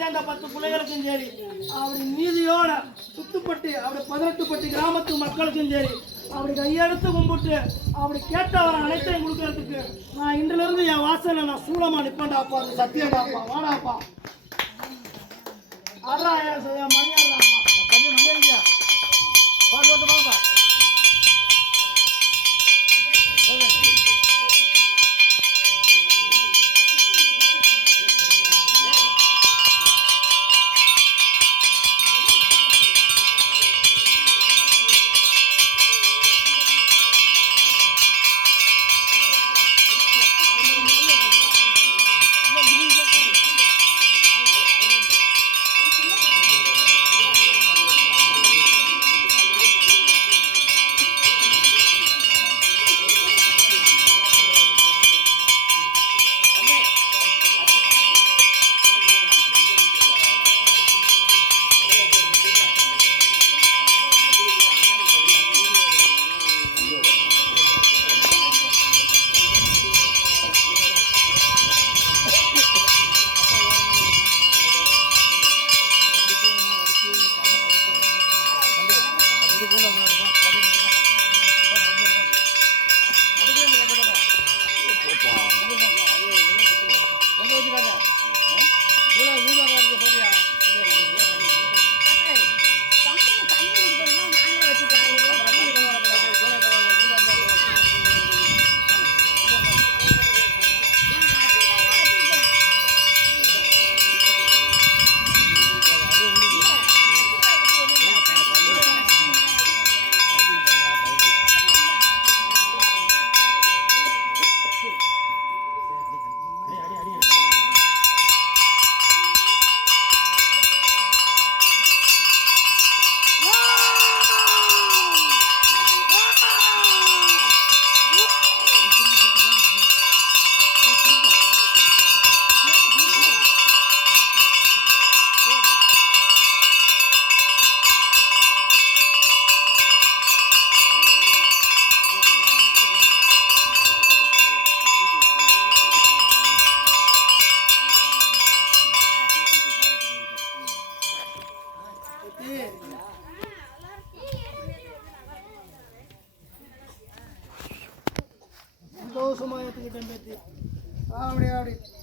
சேர்ந்த பத்து பிள்ளைகளுக்கும் சரி அப்படி நீதியோட சுத்துப்பட்டி அப்படி பதினெட்டுப்பட்டி கிராமத்து மக்களுக்கும் சரி அப்படி கையெடுத்து கும்பிட்டு அப்படி கேட்டவரை அனைத்தையும் கொடுக்கறதுக்கு நான் இன்றுல இருந்து என் வாசலில் நான் சூளமா நிப்பேன்டாப்பா அது சத்தியடாப்பா வாடாப்பா அறா மணியாடாப்பா மணியா பாட்டு பாப்பா சந்தோஷமா ஏற்றுக்கிட்டேன் பேத்தி அப்படி அப்படி நூலை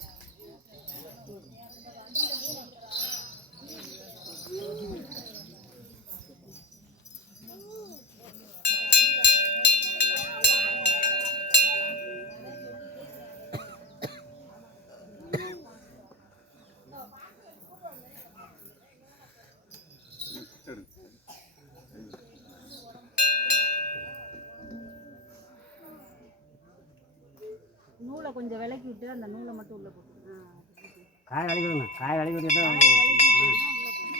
விட்டு அந்த நூலை மட்டும் உள்ள போட்டு காய் அழிக்கணும் காய் அழிக்க விட்டு விலக்கி விட்டீங்கன்னா உள்ள போட்டு.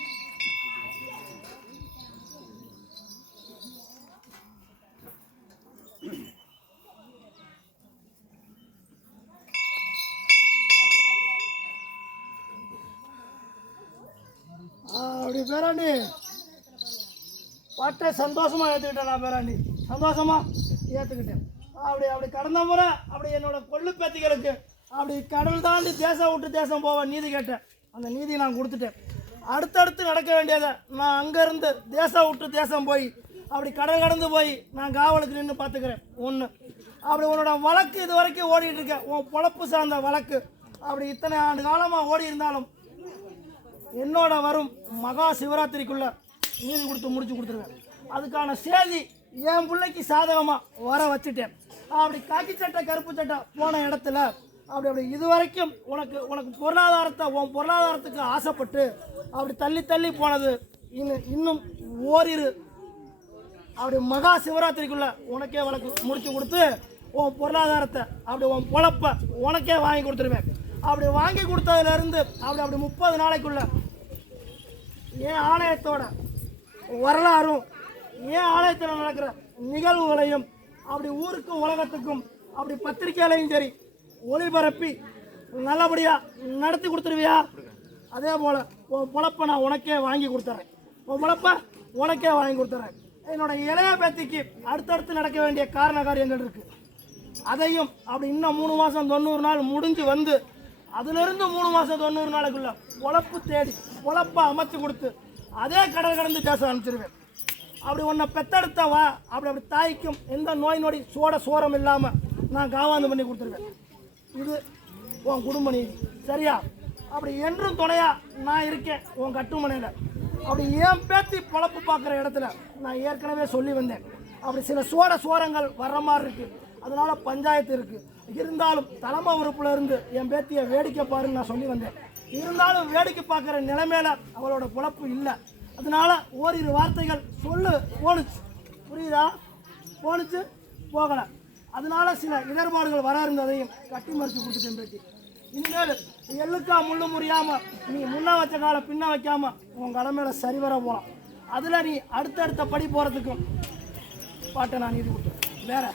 அப்படி பேராண்டி. பட்டை சந்தோஷமா ஏற்றுக்கிட்டேன் நான் பேராண்டி. சந்தோஷமா ஏற்றுக்கிட்டேன் அப்படி அப்படி கடந்த முறை அப்படி என்னோட கொள்ளு பேத்திகளுக்கு அப்படி கடல் தாண்டி தேசம் விட்டு தேசம் போவேன் நீதி கேட்டேன். அந்த நீதியை நான் கொடுத்துட்டேன். அடுத்தடுத்து நடக்க வேண்டியதை நான் அங்கேருந்து தேசம் விட்டு தேசம் போய் அப்படி கடல் கடந்து போய் நான் காவலுக்கு நின்று பார்த்துக்கிறேன். ஒன்று அப்படி உன்னோட வழக்கு இது வரைக்கும் ஓடிட்டு இருக்கேன். உன் பொழப்பு சார்ந்த வழக்கு. அப்படி இத்தனை ஆண்டு காலமாக ஓடி இருந்தாலும் என்னோட வரும் மகா சிவராத்திரிக்குள்ள நீதி கொடுத்து முடிச்சு கொடுத்துருவேன். அதுக்கான சேதி என் பிள்ளைக்கு சாதகமாக வர வச்சுட்டேன். அப்படி காக்கி சட்டை கருப்பு சட்டை போன இடத்துல அப்படி அப்படி இது வரைக்கும் உனக்கு உனக்கு பொருளாதாரத்தை உன் பொருளாதாரத்துக்கு ஆசைப்பட்டு அப்படி தள்ளி தள்ளி போனது இன்னும் இன்னும் ஓரிரு அப்படி மகா சிவராத்திரிக்குள்ள உனக்கே உனக்கு முடிச்சு கொடுத்து உன் பொருளாதாரத்தை அப்படி உன் பொழப்ப உனக்கே வாங்கி கொடுத்துருவேன். அப்படி வாங்கி கொடுத்ததுலேருந்து அப்படி அப்படி முப்பது நாளைக்குள்ள என் ஆலயத்தோட வரலாறும் என் ஆலயத்தில் நடக்கிற நிகழ்வுகளையும் அப்படி ஊருக்கும் உலகத்துக்கும் அப்படி பத்திரிகையாலையும் சரி ஒளிபரப்பி நல்லபடியாக நடத்தி கொடுத்துருவியா? அதே போல் உன் பொழப்ப நான் உனக்கே வாங்கி கொடுத்துறேன். உன் பொழப்ப உனக்கே வாங்கி கொடுத்துறேன். என்னோட இளைய பேத்திக்கு அடுத்தடுத்து நடக்க வேண்டிய காரண காரியங்கள் இருக்குது அதையும் அப்படி இன்னும் மூணு மாதம் தொண்ணூறு நாள் முடிஞ்சு வந்து அதுலேருந்து மூணு மாதம் தொண்ணூறு நாளுக்குள்ளே பொழப்பு தேடி பொழப்பை அமைச்சு கொடுத்து அதே கடல் கடந்து பேச அனுப்பிச்சிருவேன். அப்படி உன்னை பெத்தெடுத்த வா அப்படி அப்படி தாய்க்கும் எந்த நோய் நொடி சோட சோரம் இல்லாமல் நான் காவாந்து பண்ணி கொடுத்துருவேன். இது உன் குடும்ப நீதி. சரியா? அப்படி என்றும் துணையா நான் இருக்கேன் உன் கட்டுமனையில். அப்படி என் பேத்தி பழப்பு பார்க்குற இடத்துல நான் ஏற்கனவே சொல்லி வந்தேன். அப்படி சில சோட சோரங்கள் வர்ற மாதிரி இருக்குது அதனால் பஞ்சாயத்து இருக்குது இருந்தாலும் தலைமை உறுப்பில் இருந்து என் பேத்தியை வேடிக்கை பாருன்னு நான் சொல்லி வந்தேன். இருந்தாலும் வேடிக்கை பார்க்குற நிலைமையில் அவளோட பிழப்பு இல்லை. அதனால ஓரிரு வார்த்தைகள் சொல்லு. போணுச்சு. புரியுதா? போணுச்சு. போகலை. அதனால சில இடர்பாடுகள் வர இருந்ததையும் கட்டி மறுத்து கொடுத்துட்டேன் பேட்டி இனிமேல் எள்ளுக்கா முள்ளு முறியாமல் நீ முன்ன வச்ச காலை பின்ன வைக்காமல் உன் கடமையில சரிவர போகலாம் அதில் நீ அடுத்தடுத்த படி போகிறதுக்கும் பாட்டை நான் இது கொடுத்துருவேன் வேற.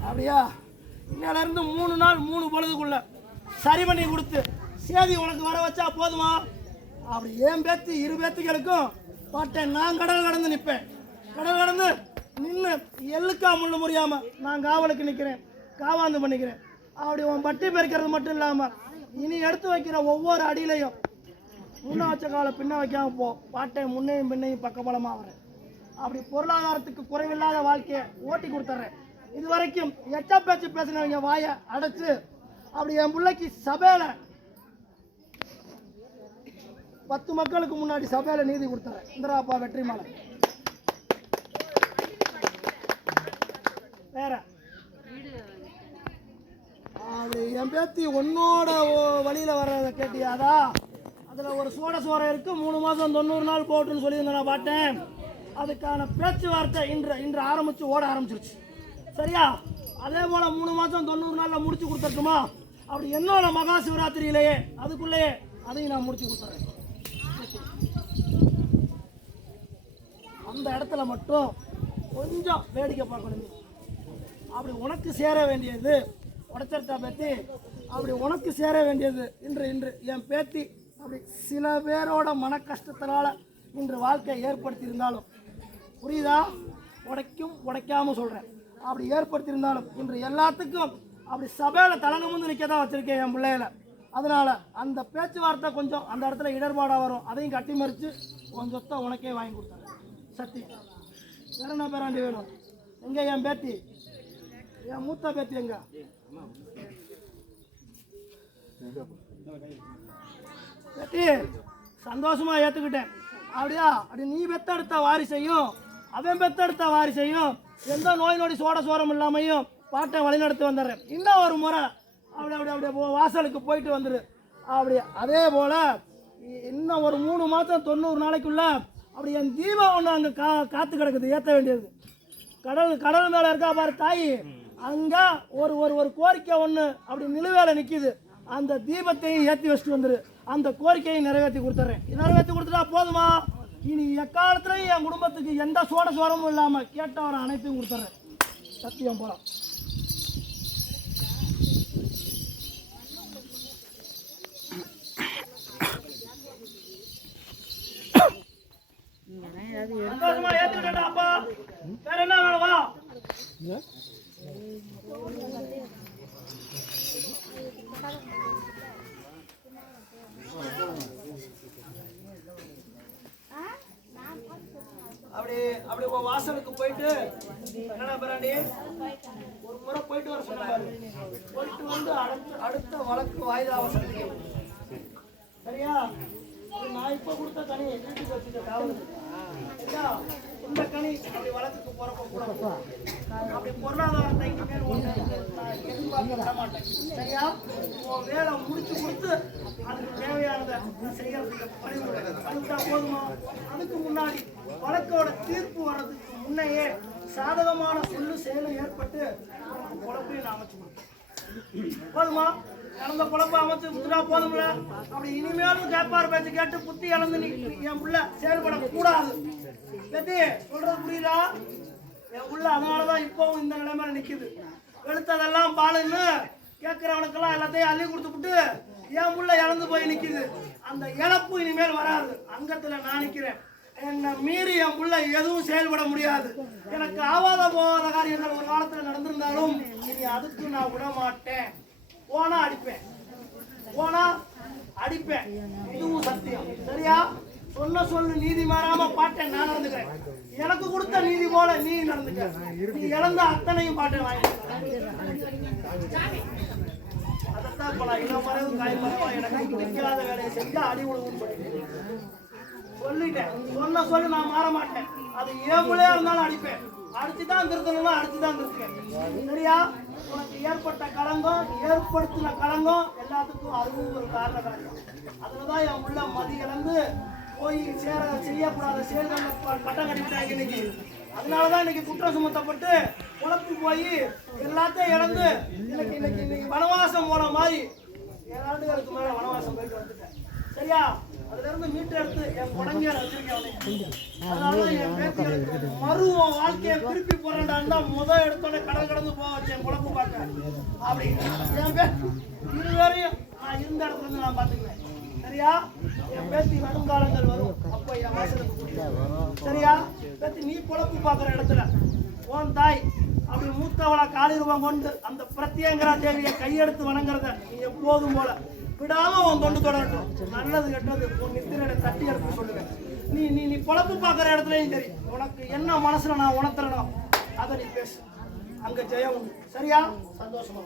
அப்படியா? இன்னையில இருந்து மூணு நாள் மூணு பொழுதுக்குள்ள சரி பண்ணி கொடுத்து சேதி உனக்கு வர வச்சா போதுமா? அப்படி ஏன் பேத்து இரு பேத்துகளுக்கும் பாட்டேன் நான் கடல் கடந்து நிற்பேன் கடல் கடந்து நின்று எள்ளுக்கா முள்ளு முடியாம நான் காவலுக்கு நிற்கிறேன் காவாந்து பண்ணிக்கிறேன். அப்படி உன் பட்டி பெருக்கிறது மட்டும் இல்லாமல் இனி எடுத்து வைக்கிற ஒவ்வொரு அடியிலையும் முன்ன வச்ச காலை பின்ன வைக்காம போ. பாட்டை முன்னையும் பின்னையும் பக்கபலமாக வரேன் அப்படி பொருளாதாரத்துக்கு குறைவில்லாத வாழ்க்கையை ஓட்டி கொடுத்துட்றேன் இது வரைக்கும் எச்ச பேச்சு பேசினவங்க வாயை அடைச்சு அப்படி என் பிள்ளைக்கு சபையில பத்து மக்களுக்கு முன்னாடி சபையில நீதி கொடுத்தாரு இந்திராப்பா வெற்றிமாலை வேற? அப்படி என் பேத்தி உன்னோட வழியில் வழியில வர்றத கேட்டியாதா அதுல ஒரு சோட சோரம் இருக்கு. மூணு மாசம் தொண்ணூறு நாள் போட்டுன்னு சொல்லியிருந்தேன் நான் பார்த்தேன். அதுக்கான பேச்சுவார்த்தை இன்று இன்று ஆரம்பிச்சு ஓட ஆரம்பிச்சிருச்சு. சரியா? அதே போல மூணு மாசம் தொண்ணூறு நாள்ல முடிச்சு கொடுத்துருக்குமா? அப்படி என்னோட மகா சிவராத்திரியிலேயே அதுக்குள்ளேயே அதையும் நான் முடிச்சு கொடுத்துறேன். அந்த இடத்துல மட்டும் கொஞ்சம் வேடிக்கை பார்க்கணும் அப்படி உனக்கு சேர வேண்டியது உடச்சட்டா பேத்தி? அப்படி உனக்கு சேர வேண்டியது இன்று இன்று என் பேத்தி அப்படி சில பேரோட மன கஷ்டத்தினால இன்று வாழ்க்கை ஏற்படுத்தியிருந்தாலும் புரியுதா? உடைக்கும் உடைக்காமல் சொல்கிறேன் அப்படி ஏற்படுத்தியிருந்தாலும் இன்று எல்லாத்துக்கும் அப்படி சபையில் தலங்க முந்து நிற்க தான் வச்சுருக்கேன் என் பிள்ளையில அதனால் அந்த பேச்சுவார்த்தை கொஞ்சம் அந்த இடத்துல இடர்பாடாக வரும். அதையும் கட்டி மறித்து உன் சொத்தை உனக்கே வாங்கி கொடுத்தாங்க சத்தி வேற என்ன பேராண்டி வேணும்? எங்கே என் பேத்தி? என் மூத்த பேத்தி எங்க? பேத்தி சந்தோஷமா ஏத்துக்கிட்டேன். அப்படியா? அப்படி நீ பெத்தெடுத்த வாரிசையும் அவன் பெத்தெடுத்த வாரிசையும் எந்த நோய் நொடி சோட சோரம் இல்லாமையும் பாட்டை வழிநடத்தி வந்துடுறேன். இன்னும் ஒரு முறை அப்படி அப்படி அப்படியே வாசலுக்கு போயிட்டு வந்துடு அப்படி அதே போல் இ- இன்னும் ஒரு மூணு மாதம் தொண்ணூறு நாளைக்குள்ள அப்படி என் தீபம் ஒன்று அங்கே கா காத்து கிடக்குது ஏற்ற வேண்டியது. கடல் கடல் மேலே இருக்கா பாரு தாய். அங்கே ஒரு ஒரு ஒரு கோரிக்கை ஒன்று அப்படி நிலுவையில் நிற்கிது அந்த தீபத்தையும் ஏற்றி வச்சுட்டு வந்துரு. அந்த கோரிக்கையை நிறைவேற்றி கொடுத்துட்றேன் நிறைவேற்றி கொடுத்துட்டா போதுமா? இனி எக்காலத்துலையும் என் குடும்பத்துக்கு எந்த சோட சோரமும் இல்லாமல் கேட்டவரை அனைத்தையும் கொடுத்துட்றேன் சத்தியம் போலாம். சந்தோஷமா ஏற்றுக்கிட்டா அப்பா. வேற என்ன வேணும்? அப்படி அப்படி உன் வாசலுக்கு போயிட்டு என்னடா பிராண்டி? ஒரு முறை போயிட்டு வர சொன்னாரு போயிட்டு வந்து அடுத்த அடுத்த வழக்கு வாய்தா அவசரம் சரியா? நான் இப்ப கொடுத்த கனி வீட்டுக்கு வச்சுக்க காவலுக்கு கனி அப்படி வழக்குக்கு போறப்ப கூட அப்படி பொருளாதாரத்தை இனிமேல் ஒன்று எதிர்பார்க்க மாட்டேன் சரியா உன் வேலை முடிச்சு கொடுத்து அதுக்கு தேவையானதை செய்யறதுக்கு பணிவிட பண்ணிவிட்டா போதுமா அதுக்கு முன்னாடி வழக்கோட தீர்ப்பு வர்றதுக்கு முன்னையே சாதகமான சொல்லு செயலும் ஏற்பட்டு உனக்கு குழப்பையும் நான் அமைச்சு கொடுப்பேன் போதுமா? நடந்த குழப்ப அமைச்சு குத்துட்டா போதும்ல? அப்படி இனிமேலும் கேட்பார் பேச்சு கேட்டு புத்தி இழந்து நீ என் புள்ள செயல்படக்கூடாது. கத்தி சொல்றது புரியுதா? என் புள்ள அதனாலதான் இப்பவும் இந்த நிலைமையில நிக்குது. எடுத்ததெல்லாம் பாலுன்னு கேட்கிறவனுக்கெல்லாம் எல்லாத்தையும் அள்ளி கொடுத்துப்புட்டு என் புள்ள இழந்து போய் நிக்குது. அந்த இழப்பு இனிமேல் வராது. அங்கத்துல நான் நிக்கிறேன். என்னை மீறி என் பிள்ளை எதுவும் செயல்பட முடியாது. எனக்கு ஆவாத போகாத காரியங்கள் ஒரு காலத்தில் நடந்திருந்தாலும் இனி அதுக்கு நான் விட மாட்டேன் போனா அடிப்பேன். போனா அடிப்பேன். இதுவும் சத்தியம். சரியா? சொன்ன சொல்லு நீதி மாறாம பாட்டேன் நான் நடந்துக்கிறேன். எனக்கு கொடுத்த நீதி போல நீ நடந்துக்க. நீ இழந்த அத்தனையும் பாட்டேன் வாங்கி அதைத்தான் இப்ப நான் இளமறைவு காய்மறைவா எனக்கு பிடிக்காத வேலையை செஞ்சா அடி உழுவும் சொல்லிட்டேன். சொன்ன சொல்லு நான் மாற மாட்டேன். அது ஏன் இருந்தாலும் அடிப்பேன். அடிச்சு தான் திருத்தணும்னா அடிச்சு தான் திருத்துவேன். சரியா? உனக்கு ஏற்பட்ட களங்கம் ஏற்படுத்தின களங்கம் எல்லாத்துக்கும் அதுவும் ஒரு காரண காரியம் அதுலதான் என் உள்ள மதி இழந்து போய் சேர செய்யக்கூடாத செயல்கள் பட்டம் கட்டிட்டாங்க இன்னைக்கு. அதனாலதான் இன்னைக்கு குற்றம் சுமத்தப்பட்டு குழப்பி போய் எல்லாத்தையும் இழந்து இன்னைக்கு இன்னைக்கு இன்னைக்கு வனவாசம் போன மாதிரி ஏழு ஆண்டுகளுக்கு மேல வனவாசம் போயிட்டு வந்துட்டேன். சரியா? அதுல இருந்து மீட்டு எடுத்து என் குடங்கியால வச்சிருக்கேன் அவனை. என் பேத்திகளுக்கு மறு உன் வாழ்க்கையை திருப்பி போறேன்டான்னு தான் முத எடுத்தோடனே கடல் கடந்து போக என் குழப்பு பார்க்க. அப்படி. என் பே இருவரையும் நான் இருந்த இடத்துல இருந்து நான் பார்த்துக்குவேன். சரியா? என் பேத்தி வருங்காலங்கள் வரும். அப்போ என் வாசலுக்கு கூட்டிட்டு. சரியா? பேத்தி நீ குழப்பு பார்க்குற இடத்துல. ஓன் தாய் அப்படி மூத்தவளை காலிருவம் கொண்டு அந்த பிரத்யங்கரா தேவியை கையெடுத்து வணங்குறத நீ எப்போதும் போல. விடாம உன் தொண்டு தொடரட்டும். நல்லது கெட்டது உன் நித்திரையில தட்டி எடுத்து சொல்லுவேன். நீ நீ நீ பொழப்பு பார்க்குற இடத்துலையும் சரி. உனக்கு என்ன மனசில் நான் உணர்த்துறேனோ அதை நீ பேசு. அங்கே ஜெயம் உண்டு. சரியா? சந்தோஷமா